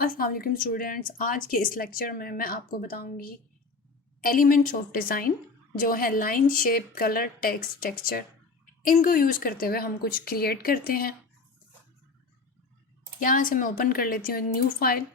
अस्सलाम वालेकुम स्टूडेंट्स। आज के इस लेक्चर में मैं आपको बताऊंगी एलिमेंट्स ऑफ डिज़ाइन, जो है line, shape, colour, text, texture. इनको यूज़ करते हुए हम कुछ क्रिएट करते हैं। यहाँ से मैं ओपन कर लेती हूँ न्यू फाइल।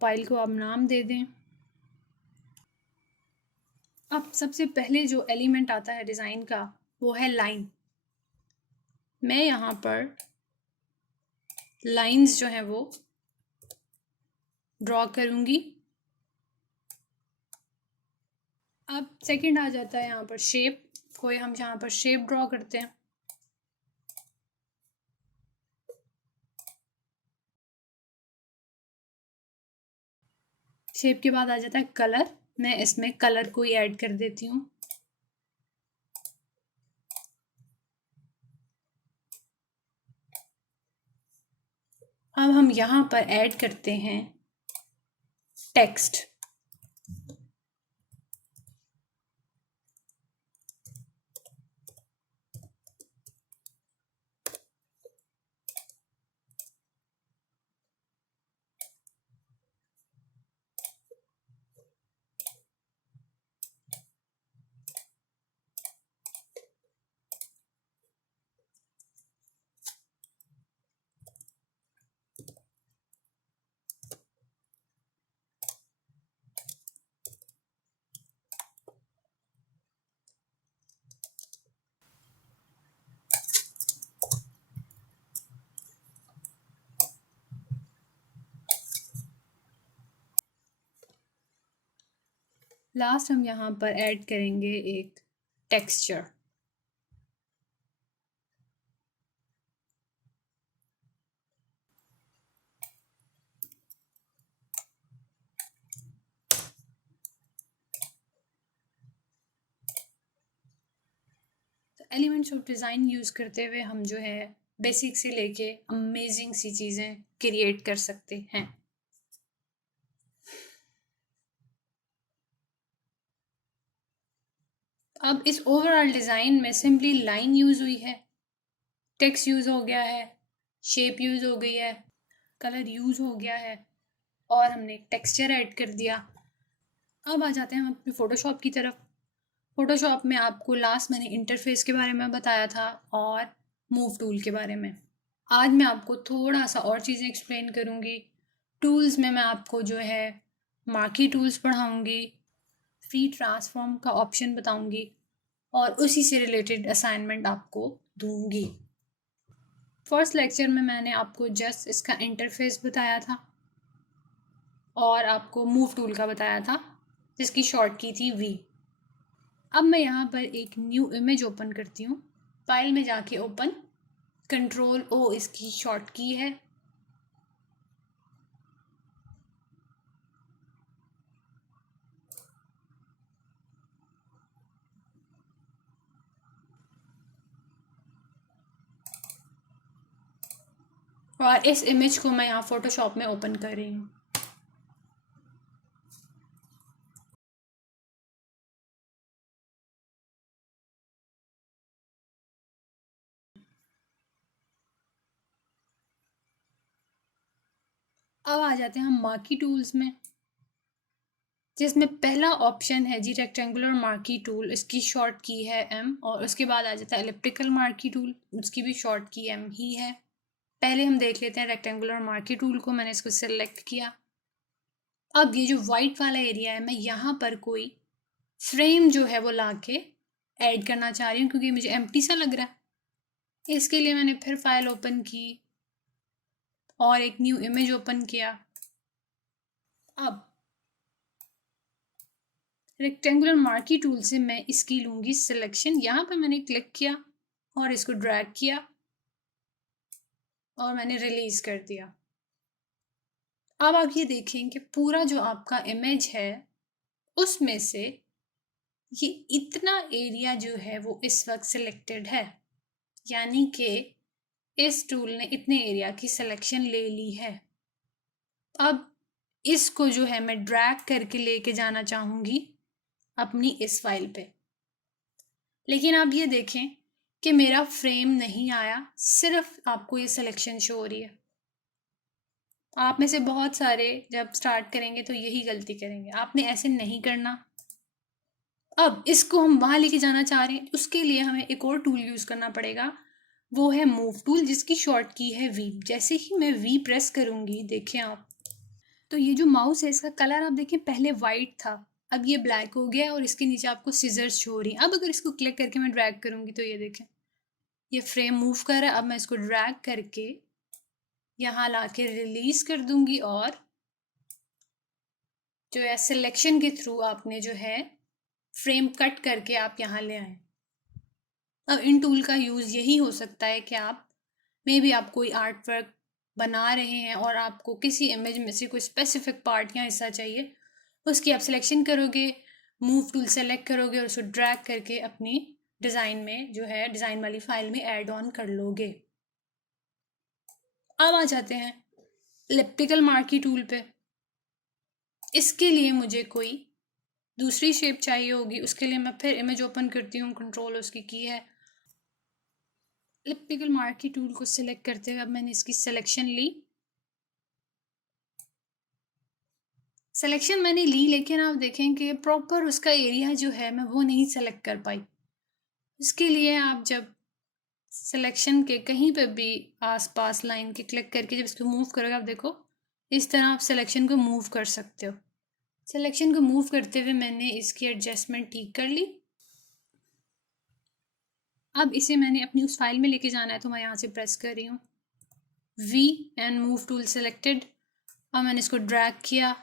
फाइल को आप नाम दे दें। अब सबसे पहले जो एलिमेंट आता है डिज़ाइन का वो है लाइन। मैं यहाँ पर लाइंस जो हैं वो ड्रॉ करूँगी। अब सेकंड आ जाता है यहाँ पर शेप। कोई हम यहाँ पर शेप ड्रॉ करते हैं। शेप के बाद आ जाता है कलर। मैं इसमें कलर को ही ऐड कर देती हूँ। अब हम यहाँ पर ऐड करते हैं टेक्स्ट। लास्ट हम यहाँ पर ऐड करेंगे एक टेक्सचर। तो एलिमेंट्स ऑफ डिज़ाइन यूज़ करते हुए हम जो है बेसिक से लेके अमेजिंग सी चीज़ें क्रिएट कर सकते हैं। अब इस ओवरऑल डिज़ाइन में सिंपली लाइन यूज़ हुई है, टेक्स्ट यूज़ हो गया है, शेप यूज़ हो गई है, कलर यूज़ हो गया है और हमने टेक्सचर ऐड कर दिया। अब आ जाते हैं हम अपने फ़ोटोशॉप की तरफ। फ़ोटोशॉप में आपको लास्ट मैंने इंटरफेस के बारे में बताया था और मूव टूल के बारे में। आज मैं आपको थोड़ा सा और चीज़ें एक्सप्लेन करूँगी। टूल्स में मैं आपको जो है मार्की टूल्स पढ़ाऊँगी, फ्री ट्रांसफॉर्म का ऑप्शन बताऊँगी और उसी से रिलेटेड असाइनमेंट आपको दूँगी। फर्स्ट लेक्चर में मैंने आपको जस्ट इसका इंटरफेस बताया था और आपको मूव टूल का बताया था, जिसकी शॉर्ट की थी वी। अब मैं यहाँ पर एक न्यू इमेज ओपन करती हूँ। फाइल में जाके ओपन, कंट्रोल ओ इसकी शॉर्ट की है। और इस इमेज को मैं यहाँ फोटोशॉप में ओपन कर रही हूँ। अब आ जाते हैं हम मार्की टूल्स में, जिसमें पहला ऑप्शन है जी रेक्टेंगुलर मार्की टूल। इसकी शॉर्ट की है एम और उसके बाद आ जाता है एलिप्टिकल मार्की टूल, उसकी भी शॉर्ट की एम ही है। पहले हम देख लेते हैं रेक्टेंगुलर मार्की टूल को। मैंने इसको सिलेक्ट किया। अब ये जो वाइट वाला एरिया है, मैं यहाँ पर कोई फ्रेम जो है वो ला के ऐड करना चाह रही हूँ, क्योंकि मुझे एम्प्टी सा लग रहा है। इसके लिए मैंने फिर फाइल ओपन की और एक न्यू इमेज ओपन किया। अब रेक्टेंगुलर मार्की टूल से मैं इसकी लूँगी सिलेक्शन। यहाँ पर मैंने क्लिक किया और इसको ड्रैग किया और मैंने रिलीज़ कर दिया। अब आप ये देखें कि पूरा जो आपका इमेज है उसमें से ये इतना एरिया जो है वो इस वक्त सिलेक्टेड है, यानी कि इस टूल ने इतने एरिया की सिलेक्शन ले ली है। अब इसको जो है मैं ड्रैग करके लेके जाना चाहूँगी अपनी इस फाइल पे। लेकिन आप ये देखें कि मेरा फ्रेम नहीं आया, सिर्फ आपको ये सिलेक्शन शो हो रही है। आप में से बहुत सारे जब स्टार्ट करेंगे तो यही गलती करेंगे, आपने ऐसे नहीं करना। अब इसको हम वहाँ लेके जाना चाह रहे हैं, उसके लिए हमें एक और टूल यूज़ करना पड़ेगा, वो है मूव टूल, जिसकी शॉर्ट की है वी। जैसे ही मैं वी प्रेस करूँगी, देखें आप, तो ये जो माउस है इसका कलर आप देखें पहले वाइट था, अब ये ब्लैक हो गया है और इसके नीचे आपको सीजर्स शो हो रही हैं। अब अगर इसको क्लिक करके मैं ड्रैग करूँगी तो ये देखें ये फ्रेम मूव कर रहा है। अब मैं इसको ड्रैग करके यहाँ ला के रिलीज कर दूंगी और जो है सिलेक्शन के थ्रू आपने जो है फ्रेम कट करके आप यहाँ ले आए। अब इन टूल का यूज़ यही हो सकता है कि आप मे बी आप कोई आर्ट वर्क बना रहे हैं और आपको किसी इमेज में से कोई स्पेसिफिक पार्ट या हिस्सा चाहिए, उसकी आप सिलेक्शन करोगे, मूव टूल सेलेक्ट करोगे और उसको ड्रैग करके अपनी डिज़ाइन में जो है डिज़ाइन वाली फाइल में ऐड ऑन कर लोगे। अब आ जाते हैं इलिप्टिकल मार्की टूल पे। इसके लिए मुझे कोई दूसरी शेप चाहिए होगी, उसके लिए मैं फिर इमेज ओपन करती हूँ, कंट्रोल उसकी की है। इलिप्टिकल मार्की टूल को सिलेक्ट करते हुए अब मैंने इसकी सिलेक्शन ली। सिलेक्शन मैंने ली, लेकिन आप देखें कि प्रॉपर उसका एरिया जो है मैं वो नहीं सेलेक्ट कर पाई। इसके लिए आप जब सिलेक्शन के कहीं पे भी आसपास लाइन के क्लिक करके जब इसको मूव करोगे, आप देखो इस तरह आप सिलेक्शन को मूव कर सकते हो। सिलेक्शन को मूव करते हुए मैंने इसकी एडजस्टमेंट ठीक कर ली। अब इसे मैंने अपनी उस फाइल में लेके जाना है, तो मैं यहाँ से प्रेस कर रही हूँ V and move tool selected. अब मैंने इसको ड्रैग किया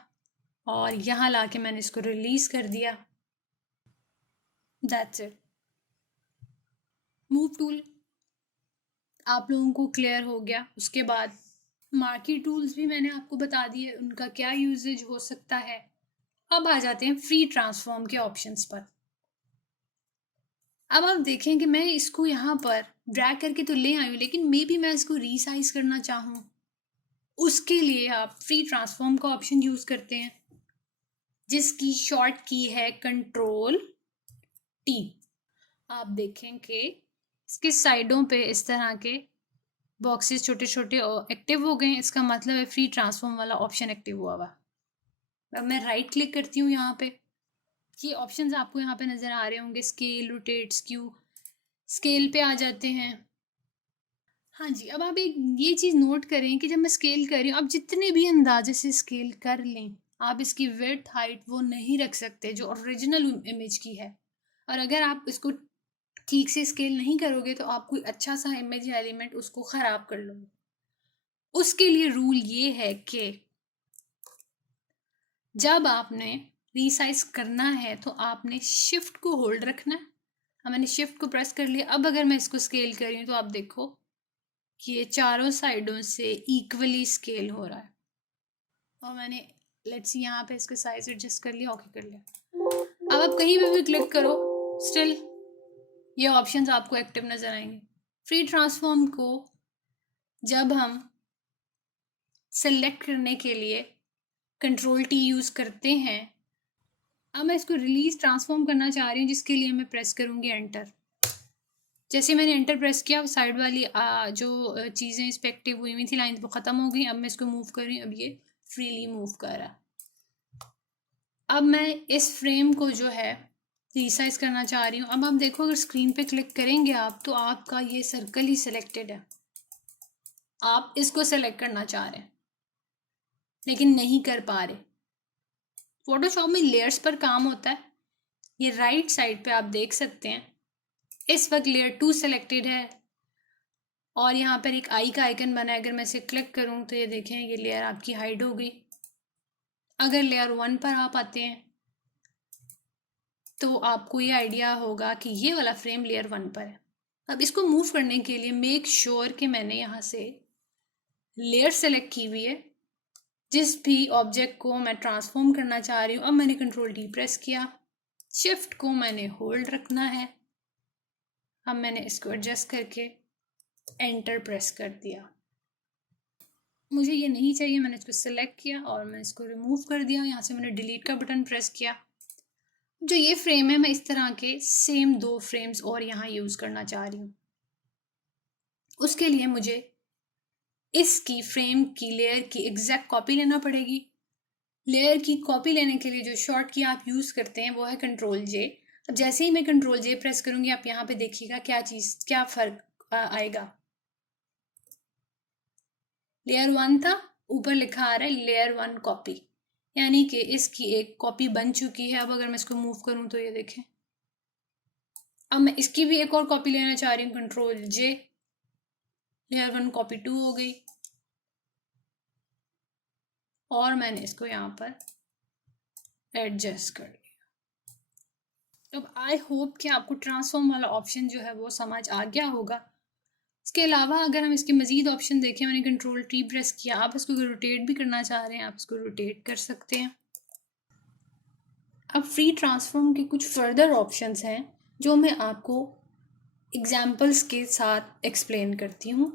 और यहाँ ला के मैंने इसको रिलीज कर दिया। That's it. मूव टूल आप लोगों को क्लियर हो गया। उसके बाद मार्की टूल्स भी मैंने आपको बता दिए, उनका क्या यूजेज हो सकता है। अब आ जाते हैं फ्री ट्रांसफॉर्म के ऑप्शंस पर। अब आप देखें कि मैं इसको यहाँ पर ड्रैग करके तो ले आई हूँ, लेकिन मे बी मैं इसको रीसाइज करना चाहूँ, उसके लिए आप फ्री ट्रांसफॉर्म का ऑप्शन यूज़ करते हैं, जिसकी शॉर्ट की है कंट्रोल टी। आप देखें कि इसके साइडों पे इस तरह के बॉक्सेस छोटे छोटे एक्टिव हो गए हैं, इसका मतलब है फ्री ट्रांसफॉर्म वाला ऑप्शन एक्टिव हुआ हुआ। अब मैं राइट क्लिक करती हूँ यहाँ पे, ये ऑप्शंस आपको यहाँ पे नज़र आ रहे होंगे, स्केल, रोटेट, स्क्यू। स्केल पे आ जाते हैं। हाँ जी, अब आप एक ये चीज़ नोट करें कि जब मैं स्केल कर रही हूँ, आप जितने भी अंदाजे से स्केल कर लें, आप इसकी विड्थ हाइट वो नहीं रख सकते जो ओरिजिनल इमेज की है। और अगर आप इसको ठीक से स्केल नहीं करोगे तो आप कोई अच्छा सा इमेज या एलिमेंट उसको ख़राब कर लोगे। उसके लिए रूल ये है कि जब आपने रीसाइज करना है तो आपने शिफ्ट को होल्ड रखना है। हाँ, मैंने शिफ्ट को प्रेस कर लिया। अब अगर मैं इसको स्केल कर रही हूँ तो आप देखो कि ये चारों साइडों से इक्वली स्केल हो रहा है। और मैंने लेट्स सी यहाँ पे इसके साइज एडजस्ट कर लिया, ओके कर लिया। अब आप कहीं पे भी क्लिक करो, स्टिल ये ऑप्शंस आपको एक्टिव नज़र आएंगे। फ्री ट्रांसफॉर्म को जब हम सेलेक्ट करने के लिए कंट्रोल टी यूज़ करते हैं। अब मैं इसको रिलीज ट्रांसफॉर्म करना चाह रही हूँ, जिसके लिए मैं प्रेस करूँगी एंटर। जैसे मैंने एंटर प्रेस किया, साइड वाली जो चीज़ें इस पर एक्टिव हुई हुई थी लाइन वो ख़त्म हो गई। अब मैं इसको मूव कर रही हूँ, अब ये फ्रीली मूव कर रहा है। अब मैं इस फ्रेम को जो है रीसाइज करना चाह रही हूँ। अब आप देखो अगर स्क्रीन पे क्लिक करेंगे आप तो आपका ये सर्कल ही सिलेक्टेड है। आप इसको सेलेक्ट करना चाह रहे हैं लेकिन नहीं कर पा रहे। फोटोशॉप में लेयर्स पर काम होता है। ये राइट साइड पे आप देख सकते हैं इस वक्त लेयर 2 सेलेक्टेड है और यहाँ पर एक आई का आइकन बना है। अगर मैं इसे क्लिक करूँ तो ये देखें ये लेयर आपकी हाइड हो गई। अगर लेयर 1 पर आप आते हैं तो आपको ये आइडिया होगा कि ये वाला फ्रेम लेयर 1 पर है। अब इसको मूव करने के लिए मेक श्योर कि मैंने यहाँ से लेयर सेलेक्ट की हुई है जिस भी ऑब्जेक्ट को मैं ट्रांसफॉर्म करना चाह रही हूँ। अब मैंने कंट्रोल डी प्रेस किया, शिफ्ट को मैंने होल्ड रखना है। अब मैंने इसको एडजस्ट करके एंटर प्रेस कर दिया। मुझे ये नहीं चाहिए, मैंने इसको सेलेक्ट किया और मैं इसको रिमूव कर दिया। यहाँ से मैंने डिलीट का बटन प्रेस किया। जो ये फ्रेम है मैं इस तरह के सेम 2 फ्रेम्स और यहाँ यूज़ करना चाह रही हूँ। उसके लिए मुझे इसकी फ्रेम की लेयर की एग्जैक्ट कॉपी लेना पड़ेगी। लेयर की कॉपी लेने के लिए जो शॉर्ट की आप यूज़ करते हैं वो है कंट्रोल जे। अब जैसे ही मैं कंट्रोल जे प्रेस करूँगी आप यहाँ पे देखिएगा क्या फ़र्क आएगा। लेयर 1 था, ऊपर लिखा आ रहा है लेयर 1 कॉपी, यानी कि इसकी एक कॉपी बन चुकी है। अब अगर मैं इसको मूव करूँ तो ये देखें, अब मैं इसकी भी एक और कॉपी लेना चाह रही हूँ, कंट्रोल जे, लेयर 1 कॉपी 2 हो गई और मैंने इसको यहाँ पर एडजस्ट कर लिया। अब आई होप कि आपको ट्रांसफॉर्म वाला ऑप्शन जो है वो समझ आ गया होगा। इसके अलावा अगर हम इसके मज़ीद ऑप्शन देखें, मैंने कंट्रोल टी प्रेस किया, आप इसको रोटेट भी करना चाह रहे हैं आप इसको रोटेट कर सकते हैं। अब फ्री ट्रांसफॉर्म के कुछ फर्दर ऑप्शंस हैं जो मैं आपको एग्जांपल्स के साथ एक्सप्लेन करती हूँ।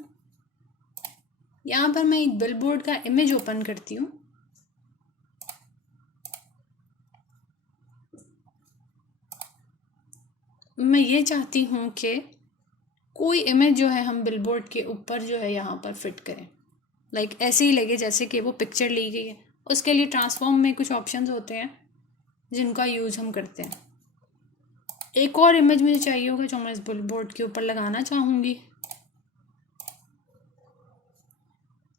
यहाँ पर मैं एक बिलबोर्ड का इमेज ओपन करती हूँ। मैं ये चाहती हूँ कि कोई इमेज जो है हम बिलबोर्ड के ऊपर जो है यहाँ पर फिट करें, लाइक ऐसे ही लगे जैसे कि वो पिक्चर ली गई है। उसके लिए ट्रांसफॉर्म में कुछ ऑप्शंस होते हैं जिनका यूज़ हम करते हैं। एक और इमेज मुझे चाहिए होगा जो मैं इस बिलबोर्ड के ऊपर लगाना चाहूँगी।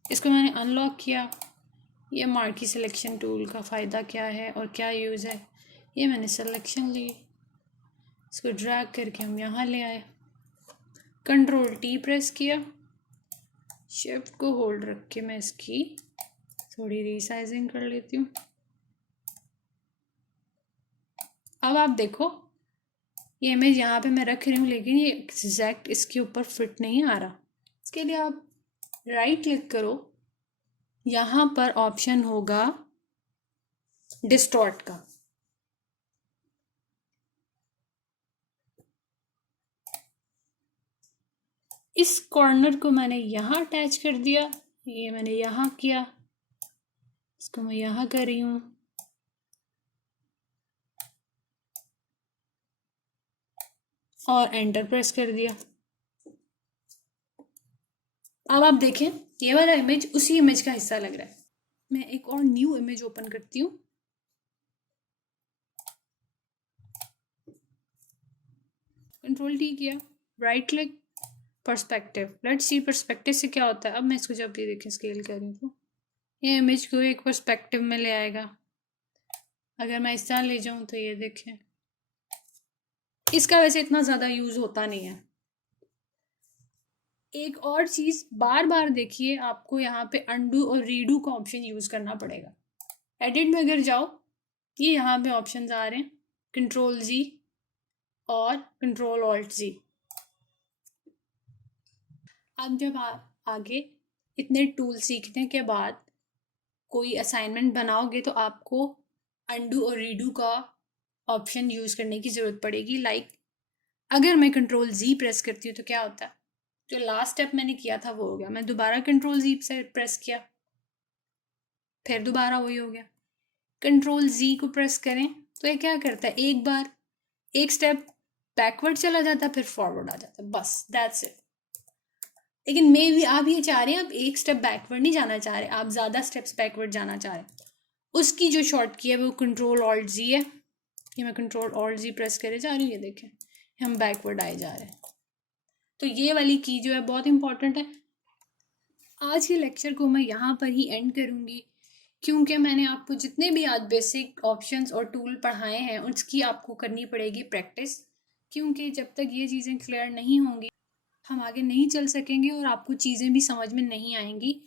इसको मैंने अनलॉक किया। ये मार्की सिलेक्शन टूल का फ़ायदा क्या है और क्या यूज़ है, ये मैंने सिलेक्शन ली, इसको ड्रैग करके हम यहाँ ले आए, कंट्रोल टी प्रेस किया, शिफ्ट को होल्ड रख के मैं इसकी थोड़ी रीसाइजिंग कर लेती हूँ। अब आप देखो ये इमेज यहाँ पे मैं रख रही हूँ लेकिन ये एग्जैक्ट इसके ऊपर फिट नहीं आ रहा। इसके लिए आप राइट क्लिक करो, यहाँ पर ऑप्शन होगा डिस्टॉर्ट का। इस कॉर्नर को मैंने यहाँ अटैच कर दिया, ये मैंने यहाँ किया, इसको मैं यहाँ कर रही हूँ, और एंटर प्रेस कर दिया। अब आप देखें ये वाला इमेज उसी इमेज का हिस्सा लग रहा है। मैं एक और न्यू इमेज ओपन करती हूँ। कंट्रोल टी किया, right click, perspective, let's see perspective से क्या होता है। अब मैं इसको जब भी देखें स्केल कर रही हूँ तो ये इमेज को एक पर्सपेक्टिव में ले आएगा। अगर मैं इस तरह ले जाऊँ तो ये देखें, इसका वैसे इतना ज़्यादा यूज़ होता नहीं है। एक और चीज़ बार बार देखिए, आपको यहाँ पे अंडू और रीडू का ऑप्शन यूज़ करना पड़ेगा। एडिट में अगर जाओ, ये यहाँ पे ऑप्शंस आ रहे हैं, कंट्रोल जी और कंट्रोल ऑल्ट जी। अब जब आप आगे इतने टूल सीखने के बाद कोई असाइनमेंट बनाओगे तो आपको अंडू और रीडू का ऑप्शन यूज़ करने की ज़रूरत पड़ेगी। लाइक अगर मैं कंट्रोल जी प्रेस करती हूँ तो क्या होता है, जो लास्ट स्टेप मैंने किया था वो हो गया, मैं दोबारा कंट्रोल जी से प्रेस किया, फिर दोबारा वही हो गया। कंट्रोल जी को प्रेस करें तो ये क्या करता है, एक बार एक स्टेप बैकवर्ड चला जाता है फिर फॉरवर्ड आ जाता है, बस दैट्स इट। लेकिन मे भी आप ये चाह रहे हैं, आप एक स्टेप बैकवर्ड नहीं जाना चाह रहे, आप ज़्यादा स्टेप्स बैकवर्ड जाना चाह रहे हैं। उसकी जो शॉर्ट की है वो कंट्रोल ऑल्ट जी है। ये मैं कंट्रोल ऑल्ट जी प्रेस करे जा रही हूँ, ये देखें हम बैकवर्ड आए जा रहे हैं। तो ये वाली की जो है बहुत इंपॉर्टेंट है। आज के लेक्चर को मैं यहाँ पर ही एंड करूँगी, क्योंकि मैंने आपको जितने भी आज बेसिक ऑप्शंस और टूल पढ़ाए हैं उसकी आपको करनी पड़ेगी प्रैक्टिस, क्योंकि जब तक ये चीज़ें क्लियर नहीं होंगी हम आगे नहीं चल सकेंगे और आपको चीज़ें भी समझ में नहीं आएंगी।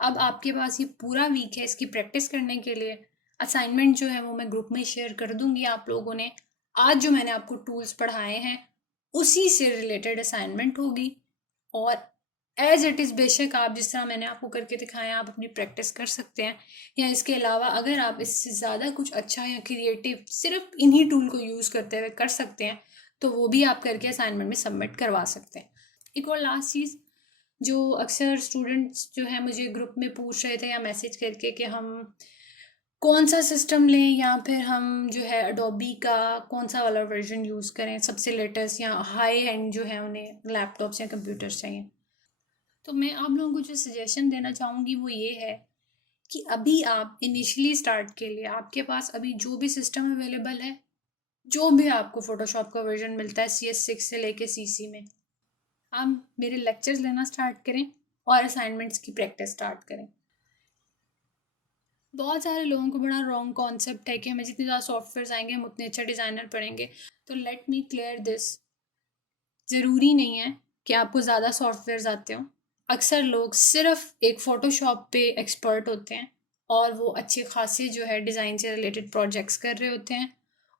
अब आपके पास ये पूरा वीक है इसकी प्रैक्टिस करने के लिए। असाइनमेंट जो है वो मैं ग्रुप में शेयर कर दूंगी आप लोगों ने। आज जो मैंने आपको टूल्स पढ़ाए हैं उसी से रिलेटेड असाइनमेंट होगी, और एज इट इज़ बेशक आप जिस तरह मैंने आपको करके दिखाया आप अपनी प्रैक्टिस कर सकते हैं, या इसके अलावा अगर आप इससे ज़्यादा कुछ अच्छा या क्रिएटिव सिर्फ इन्हीं टूल को यूज़ करते हुए कर सकते हैं तो वो भी आप करके असाइनमेंट में सबमिट करवा सकते हैं। एक और लास्ट चीज़, जो अक्सर स्टूडेंट्स जो है मुझे ग्रुप में पूछ रहे थे या मैसेज करके कि हम कौन सा सिस्टम लें या फिर हम जो है अडोबी का कौन सा वाला वर्जन यूज़ करें, सबसे लेटेस्ट या हाई एंड जो है उन्हें लैपटॉप्स या कंप्यूटर्स चाहिए। तो मैं आप लोगों को जो सजेशन देना चाहूँगी वो ये है कि अभी आप इनिशियली स्टार्ट के लिए आपके पास अभी जो भी सिस्टम अवेलेबल है, जो भी आपको फ़ोटोशॉप का वर्जन मिलता है CS6 से लेके CC में, आप मेरे लेक्चर्स लेना स्टार्ट करें और असाइनमेंट्स की प्रैक्टिस स्टार्ट करें। बहुत सारे लोगों को बड़ा रॉन्ग कॉन्सेप्ट है कि हमें जितने ज़्यादा सॉफ्टवेयर्स आएंगे हम उतने अच्छे डिज़ाइनर बनेंगे। तो लेट मी क्लियर दिस, ज़रूरी नहीं है कि आपको ज़्यादा सॉफ्टवेयर्स आते हों। अक्सर लोग सिर्फ एक फ़ोटोशॉप पे एक्सपर्ट होते हैं और वो अच्छे खासे जो है डिज़ाइन से रिलेटेड प्रोजेक्ट्स कर रहे होते हैं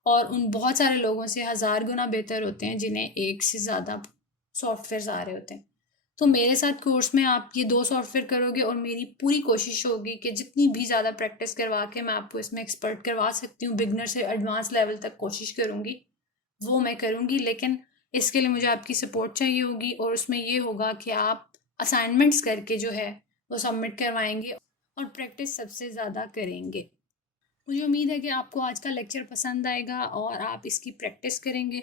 और उन बहुत सारे लोगों से हज़ार गुना बेहतर होते हैं जिन्हें एक से ज़्यादा सॉफ्टवेयर्स आ रहे होते हैं। तो मेरे साथ कोर्स में आप ये 2 सॉफ्टवेयर करोगे और मेरी पूरी कोशिश होगी कि जितनी भी ज़्यादा प्रैक्टिस करवा के मैं आपको इसमें एक्सपर्ट करवा सकती हूँ, बिगनर से एडवांस लेवल तक कोशिश करूँगी, वो मैं करूँगी। लेकिन इसके लिए मुझे आपकी सपोर्ट चाहिए होगी और उसमें ये होगा कि आप असाइनमेंट्स करके जो है वो सबमिट करवाएंगे और प्रैक्टिस सबसे ज़्यादा करेंगे। मुझे उम्मीद है कि आपको आज का लेक्चर पसंद आएगा और आप इसकी प्रैक्टिस करेंगे।